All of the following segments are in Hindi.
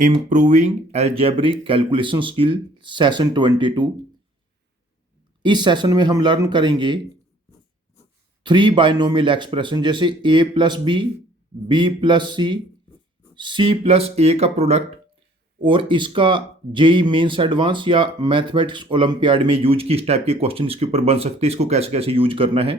Improving algebraic calculation skill session 22। इस सेशन में हम लर्न करेंगे 3 बाइनोमियल एक्सप्रेशन, जैसे a plus B plus C plus A का प्रोडक्ट, और इसका जेई मेंस एडवांस या मैथमेटिक्स ओलंपियाड में यूज किस टाइप के क्वेश्चन इसके ऊपर बन सकते हैं, इसको कैसे कैसे यूज करना है।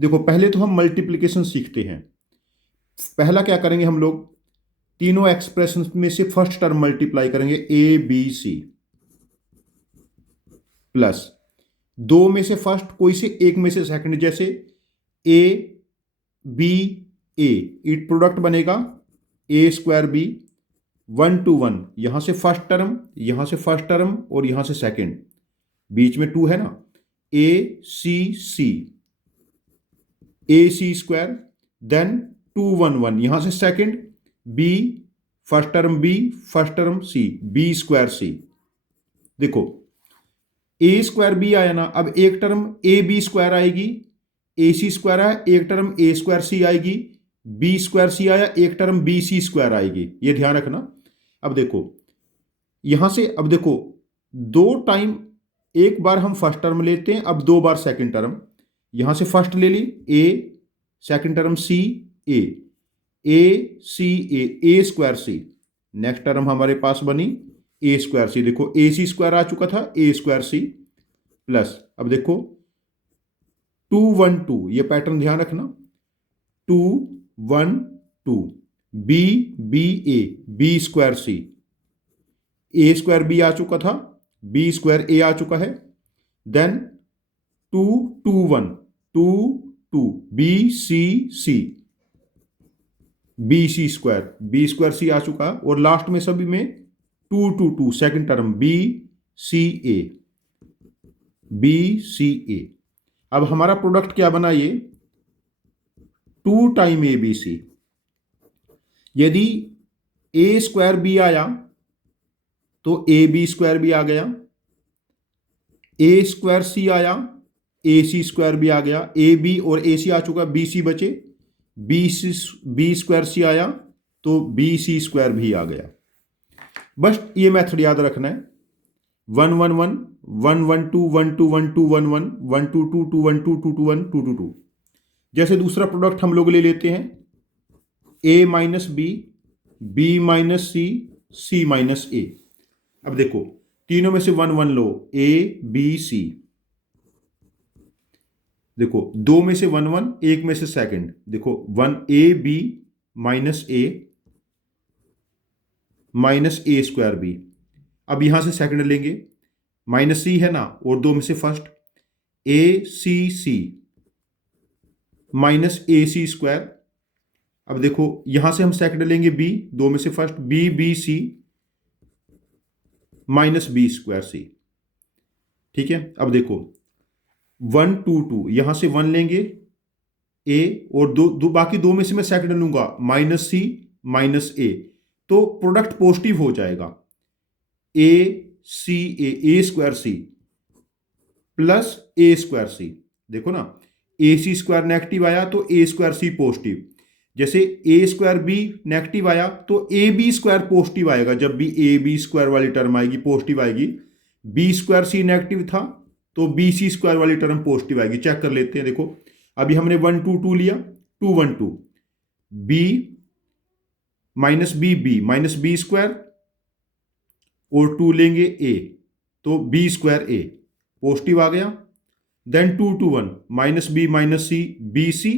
देखो, पहले तो हम मल्टीप्लिकेशन सीखते हैं। पहला क्या करेंगे, हम लोग तीनों एक्सप्रेशन में से फर्स्ट टर्म मल्टीप्लाई करेंगे, ए बी सी प्लस दो में से फर्स्ट, कोई से एक में से सेकंड, जैसे A B A, it product बनेगा ए स्क्वायर बी, 1 to 1, यहां से फर्स्ट टर्म, यहां से फर्स्ट टर्म और यहां से सेकंड, बीच में 2 है ना, ए सी स्क्वायर, देन 2 1 1, यहां से second, B first term B, first term C, B square C. देखो, ए स्क्वायर बी आया ना, अब एक टर्म ए बी स्क्वायर आएगी, ए सी स्क्वायर आया, एक टर्म ए स्क्वायर सी आएगी, बी स्क्वायर सी आया, एक टर्म बी सी स्क्वायर आएगी, ये ध्यान रखना। अब देखो यहां से, अब देखो दो टाइम, एक बार हम फर्स्ट टर्म लेते हैं, अब 2 बार सेकंड टर्म, यहां से फर्स्ट ले ली ए, second term C A square C, next term हमारे पास बनी ए स्क्वायर सी। देखो ए सी स्क्वायर आ चुका था, ए स्क्वायर सी प्लस, अब देखो 2 1 2, ये पैटर्न ध्यान रखना, 2 1 2, B B square C, A square B आ चुका था, बी स्क्वायर ए आ चुका है, then 2 2 1 2 2, B C B square C आ चुका, और लास्ट में सभी में 2 2 2, second term B C A. अब हमारा प्रोडक्ट क्या बना, ये 2 टाइम ए बी सी। यदि ए स्क्वायर बी आया तो ए बी स्क्वायर भी आ गया, ए स्क्वायर सी आया, ए सी स्क्वायर भी आ गया, ए बी और ए सी आ चुका, बी सी बचे, बी स्क्वायर सी आया तो बी सी स्क्वायर भी आ गया। बस ये मेथड याद रखना है, 1 1 1 1 1 2 1 2 1 2 1 1 1 2 2 2 1 2 2 2 1 2 2 2। जैसे दूसरा प्रोडक्ट हम लोग ले लेते हैं, ए माइनस बी माइनस सी माइनस ए। अब देखो तीनों में से 1 1 लो, ए बी सी, देखो 2 में से 1 1, एक में से सेकंड, देखो 1 A B minus A square B. अब यहां से सेकंड लेंगे, माइनस सी है ना, और 2 में से फर्स्ट, ए सी माइनस ए सी स्क्वायर। अब देखो यहां से हम सेकंड लेंगे बी, 2 में से first, B C minus B square C. ठीक है, अब देखो 1 2 2, यहां से 1 लेंगे ए, और दो बाकी 2 में से मैं सेकंड लूंगा, माइनस सी माइनस ए, तो प्रोडक्ट पॉजिटिव हो जाएगा, ए स्क्वायर सी प्लस ए स्क्वायर सी। देखो ना, ए सी स्क्वायर नेगेटिव आया तो ए स्क्वायर सी पॉजिटिव, जैसे ए स्क्वायर बी नेगेटिव आया तो ए बी स्क्वायर पॉजिटिव आएगा, जब भी ए बी स्क्वायर वाली टर्म आएगी पॉजिटिव आएगी, बी स्क्वायर सी नेगेटिव था तो बी सी स्क्वायर वाली टर्म पॉजिटिव आएगी। चेक कर लेते हैं, देखो अभी हमने 1 2 2 लिया, 2 1 2, बी माइनस बी स्क्वायर, और 2 लेंगे ए, तो बी स्क्वायर ए पॉजिटिव आ गया, then 2 2 1 minus C B C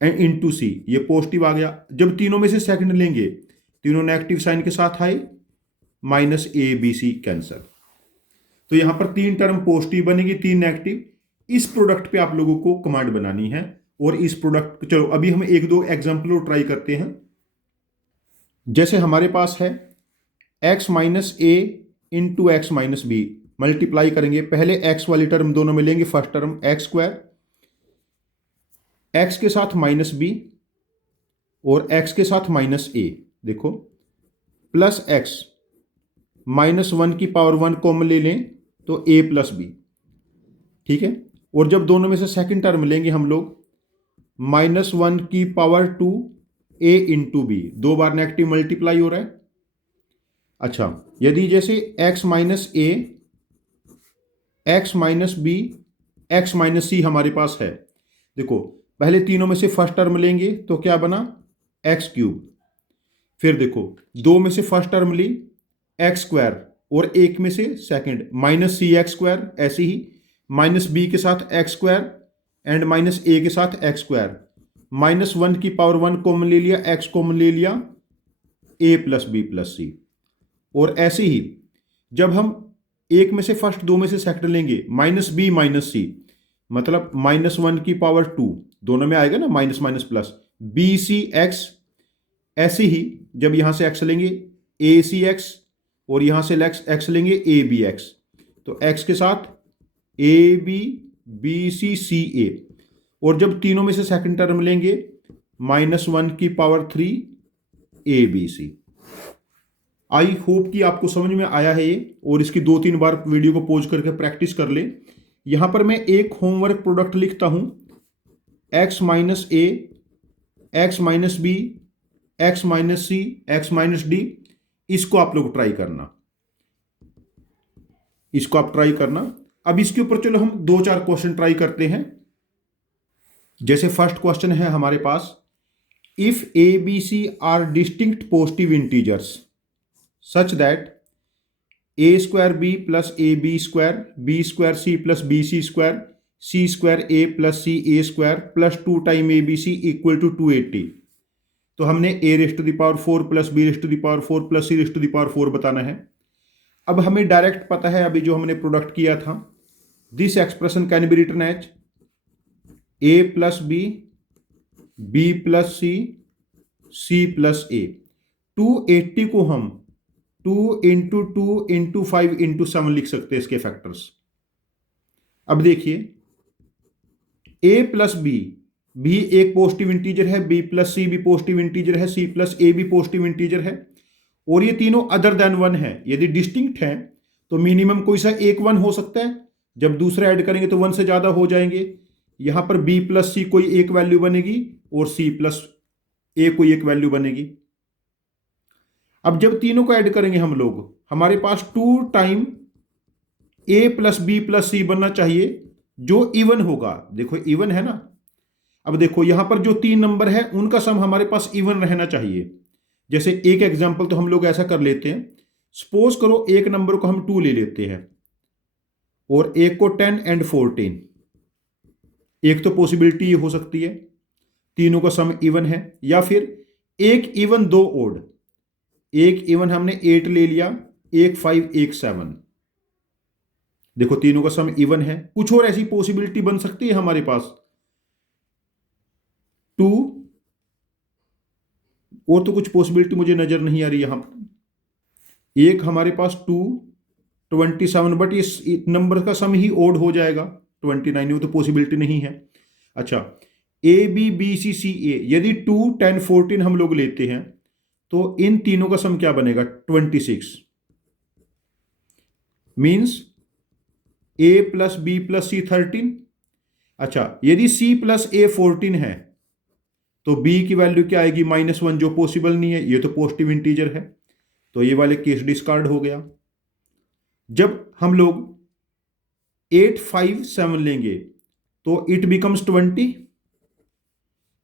and into C, ये पॉजिटिव आ गया। जब तीनों में से सेकंड लेंगे, तीनों नेगेटिव साइन के साथ आए, minus A B C cancel, तो यहां पर 3 टर्म पॉजिटिव बनेगी, 3 नेगेटिव। इस प्रोडक्ट पे आप लोगों को कमांड बनानी है, और इस प्रोडक्ट, चलो अभी हम 1 2 एग्जाम्पल और ट्राई करते हैं। जैसे हमारे पास है x minus A into X minus B, multiply करेंगे, पहले x वाली टर्म दोनों में लेंगे, first term X square, x के साथ माइनस बी और x के साथ माइनस ए, देखो प्लस x, -1 की पावर 1 कॉमन ले लें तो a प्लस बी। ठीक है, और जब दोनों में से सेकंड टर्म लेंगे हम लोग, -1 की पावर 2 ए इंटू बी, 2 बार नेगेटिव मल्टीप्लाई हो रहा है। अच्छा, यदि जैसे X minus A, X minus B, X minus C हमारे पास है। देखो पहले तीनों में से फर्स्ट टर्म लेंगे तो क्या बना, एक्स क्यूब। फिर देखो 2 में से फर्स्ट टर्म ली एक्स स्क्वायर, और एक में से second minus C x square. ऐसे ही माइनस बी के साथ एक्स स्क्वायर एंड माइनस ए के साथ एक्स स्क्वायर, माइनस 1 की पावर 1 कॉमन ले लिया, एक्स कॉमन ले लिया, ए प्लस बी प्लस सी। और ऐसे ही जब हम एक में से फर्स्ट, 2 में से सेकंड लेंगे, माइनस बी माइनस सी, मतलब माइनस 1 की पावर 2, दोनों में आएगा ना minus minus plus, B C X. ऐसे ही जब यहां से एक्स लेंगे ए सी एक्स, और यहां से एक्स लेंगे ए बी एक्स, तो एक्स के साथ ए बी बी सी सी ए। और जब तीनों में से सेकंड टर्म लेंगे माइनस 1 की power 3 A B C. I hope कि आपको समझ में आया है ये, और इसकी 2-3 बार वीडियो को पॉज करके प्रैक्टिस कर ले। यहां पर मैं एक होमवर्क प्रोडक्ट लिखता हूं, X minus A, X minus B, X minus C, X minus D. इसको आप लोग ट्राई करना, इसको आप ट्राई करना। अब इसके ऊपर चलो हम 2-4 क्वेश्चन ट्राई करते हैं। जैसे फर्स्ट क्वेश्चन है हमारे पास, if A B C are distinct positive integers such that A square B plus A B square C plus B C square A plus C A square plus 2 time A B C equal to 280। तो हमने A raised to the power 4 plus B raised to the power 4 plus C raised to the power 4 बताना है। अब हमें डायरेक्ट पता है, अभी जो हमने प्रोडक्ट किया था, this expression can be written as A plus B plus C plus A. 280 को हम 2 इंटू 2 इंटू 5 इंटू 7 लिख सकते हैं इसके फैक्टर्स। अब देखिए a प्लस बी एक पॉजिटिव इंटीजर है, b प्लस सी भी पॉजिटिव इंटीजर है, c प्लस ए भी पॉजिटिव इंटीजर है, और ये तीनों अदर देन 1 है। यदि डिस्टिंक्ट है तो मिनिमम कोई सा एक 1 हो सकता है, जब दूसरा ऐड करेंगे तो 1 से ज्यादा हो जाएंगे। यहां पर b प्लस सी कोई एक वैल्यू बनेगी और c प्लस ए कोई एक वैल्यू बनेगी। अब जब तीनों को ऐड करेंगे हम लोग, हमारे पास 2 time a plus B plus C बनना चाहिए, जो इवन होगा। देखो इवन है ना। अब देखो यहां पर जो 3 नंबर है उनका सम हमारे पास इवन रहना चाहिए। जैसे एक एग्जांपल तो हम लोग ऐसा कर लेते हैं, सपोज करो एक नंबर को हम 2 ले लेते हैं और एक को 10 एंड 14। एक तो पॉसिबिलिटी ये हो सकती है तीनों का सम इवन है, या फिर एक इवन 2 ओड। एक इवन हमने 8 ले लिया, एक 5 एक 7। देखो तीनों का सम इवन है। कुछ और ऐसी पॉसिबिलिटी बन सकती है हमारे पास 2, और तो कुछ पॉसिबिलिटी मुझे नजर नहीं आ रही यहां पर। एक हमारे पास 2 27, बट इस नंबर का सम ही ओड हो जाएगा 29, वो तो पॉसिबिलिटी नहीं है। अच्छा, ए बी बी सी सी ए, यदि 2 10 14 हम लोग लेते हैं तो इन तीनों का सम क्या बनेगा 26। मींस ए प्लस बी प्लस सी 13। अच्छा, यदि सी प्लस ए 14 है तो बी की वैल्यू क्या आएगी -1, जो पॉसिबल नहीं है, ये तो पॉजिटिव इंटीजर है, तो ये वाले केस डिस्कार्ड हो गया। जब हम लोग 8 5 7 लेंगे तो इट बिकम्स 20।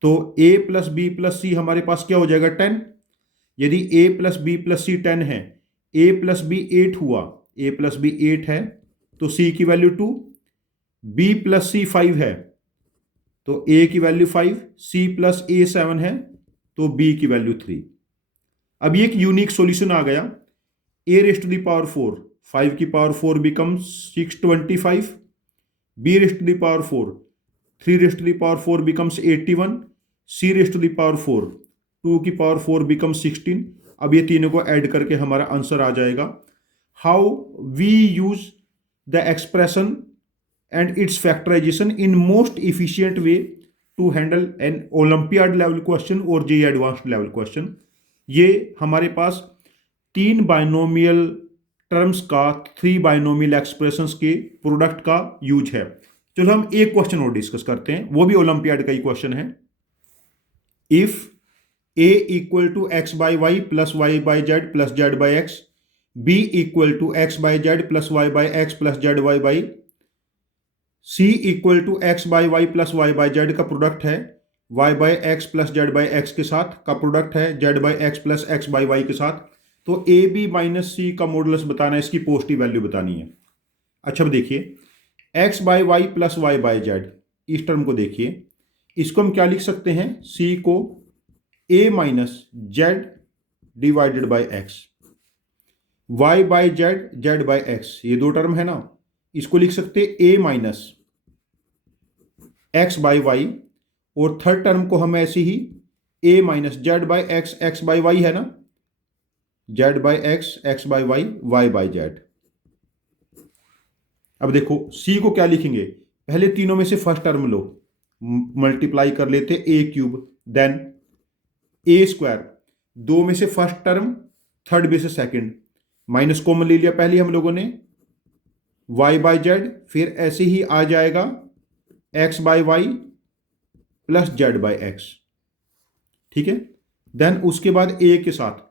तो a प्लस बी प्लस सी हमारे पास क्या हो जाएगा 10। यदि a प्लस बी प्लस सी 10 है, a प्लस बी 8 हुआ, a प्लस बी 8 है तो c की वैल्यू 2, b प्लस सी 5 है तो a की वैल्यू 5, c प्लस a 7 है तो b की वैल्यू 3। अब ये एक यूनिक सॉल्यूशन आ गया, a raised to the power 4, 5 की power 4 becomes 625, b raised to the power 4, 3 raised to the power 4 becomes 81, c raised to the power 4, 2 की पावर 4 बिकम्स 16। अब ये तीनों को ऐड करके हमारा आंसर आ जाएगा। How we use the expression and its factorization in most efficient way to handle an Olympiad level question or JEE advanced level question। ये हमारे पास 3 बाइनोमियल टर्म्स का 3 बाइनोमियल एक्सप्रेशंस के प्रोडक्ट का यूज है। चलो हम एक क्वेश्चन और डिस्कस करते हैं, वो भी ओलंपियाड का ही क्वेश्चन है। If A equal to X by Y plus Y by Z plus Z by X, B equal to X by Z plus Y by X plus Z Y by, C equal to X by Y plus Y by Z का प्रोडक्ट है Y by X plus Z by X के साथ, का प्रोडक्ट है Z by X plus X by Y के साथ। तो ए बी माइनस सी का मॉडुलस बताना है, इसकी पॉजिटिव वैल्यू बतानी है। अच्छा अब देखिए X by Y plus Y by Z, इस टर्म को देखिए, इसको हम क्या लिख सकते हैं, सी को A minus Z divided by X, Y by Z Z by X, ये दो टर्म है ना, इसको लिख सकते A minus X by Y, और थर्ड टर्म को हम ऐसे ही A minus Z by X X by Y है ना, Z by X by Y Y by Z. अब देखो सी को क्या लिखेंगे, पहले तीनों में से फर्स्ट टर्म लो, मल्टीप्लाई कर लेते ए क्यूब, देन ए स्क्वायर, दो में से फर्स्ट टर्म, थर्ड में से सेकंड, माइनस कॉमन ले लिया पहले हम लोगों ने, वाई बाई जेड, फिर ऐसे ही आ जाएगा X by Y plus Z by X, ठीक है। देन उसके बाद ए के साथ,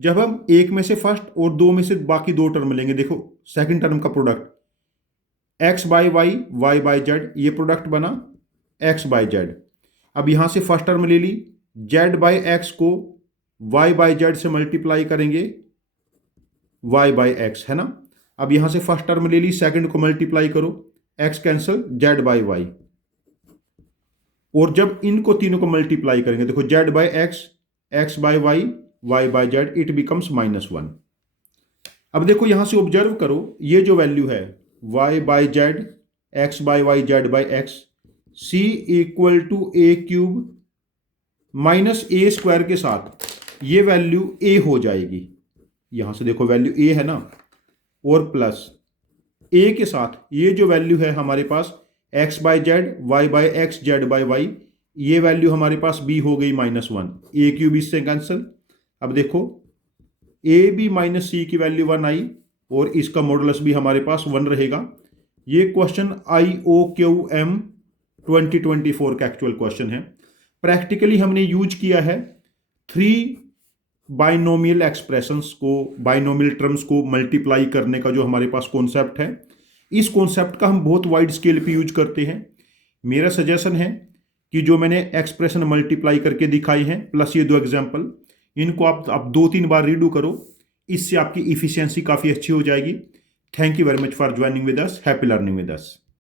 जब हम एक में से फर्स्ट और दो में से बाकी दो टर्म लेंगे, देखो सेकंड टर्म का product X by Y Y by Z, ये प्रोडक्ट बना एक्स बाई जेड। अब यहां से फर्स्ट टर्म ले ली, जेड बाई एक्स को वाई बाई जेड से मल्टीप्लाई करेंगे वाई बाई एक्स, है ना। अब यहां से फर्स्ट टर्म ले ली, सेकंड को मल्टीप्लाई करो, X cancel, Z by Y, और जब इनको तीनों को मल्टीप्लाई करेंगे, देखो Z by X, X by Y, Y by Z, it becomes -1। अब देखो यहां से ऑब्जर्व करो, ये जो वैल्यू है Y by Z X by Y Z by X, C equal to A cube minus A square के साथ ये वैल्यू ए हो जाएगी, यहां से देखो वैल्यू ए है ना, और प्लस ए के साथ ये जो वैल्यू है हमारे पास X by Z Y by X Z by Y, ये वैल्यू हमारे पास बी हो गई -1, ए क्यूब इससे कैंसिल। अब देखो ए बी माइनस सी की वैल्यू 1 आई, और इसका मॉडुलस भी हमारे पास 1 रहेगा। ये क्वेश्चन IOQM 2024 का एक्चुअल क्वेश्चन है। प्रैक्टिकली हमने यूज किया है 3 बाइनोमियल एक्सप्रेशंस को, बाइनोमियल टर्म्स को मल्टीप्लाई करने का जो हमारे पास कॉन्सेप्ट है, इस कॉन्सेप्ट का हम बहुत वाइड स्केल पे यूज करते हैं। मेरा सजेशन है कि जो मैंने एक्सप्रेशन मल्टीप्लाई करके दिखाई हैं प्लस ये 2 एग्जाम्पल, इनको आप 2-3 बार रीडू करो, इससे आपकी इफिशियंसी काफ़ी अच्छी हो जाएगी। Thank you very much for joining with us, happy learning with us.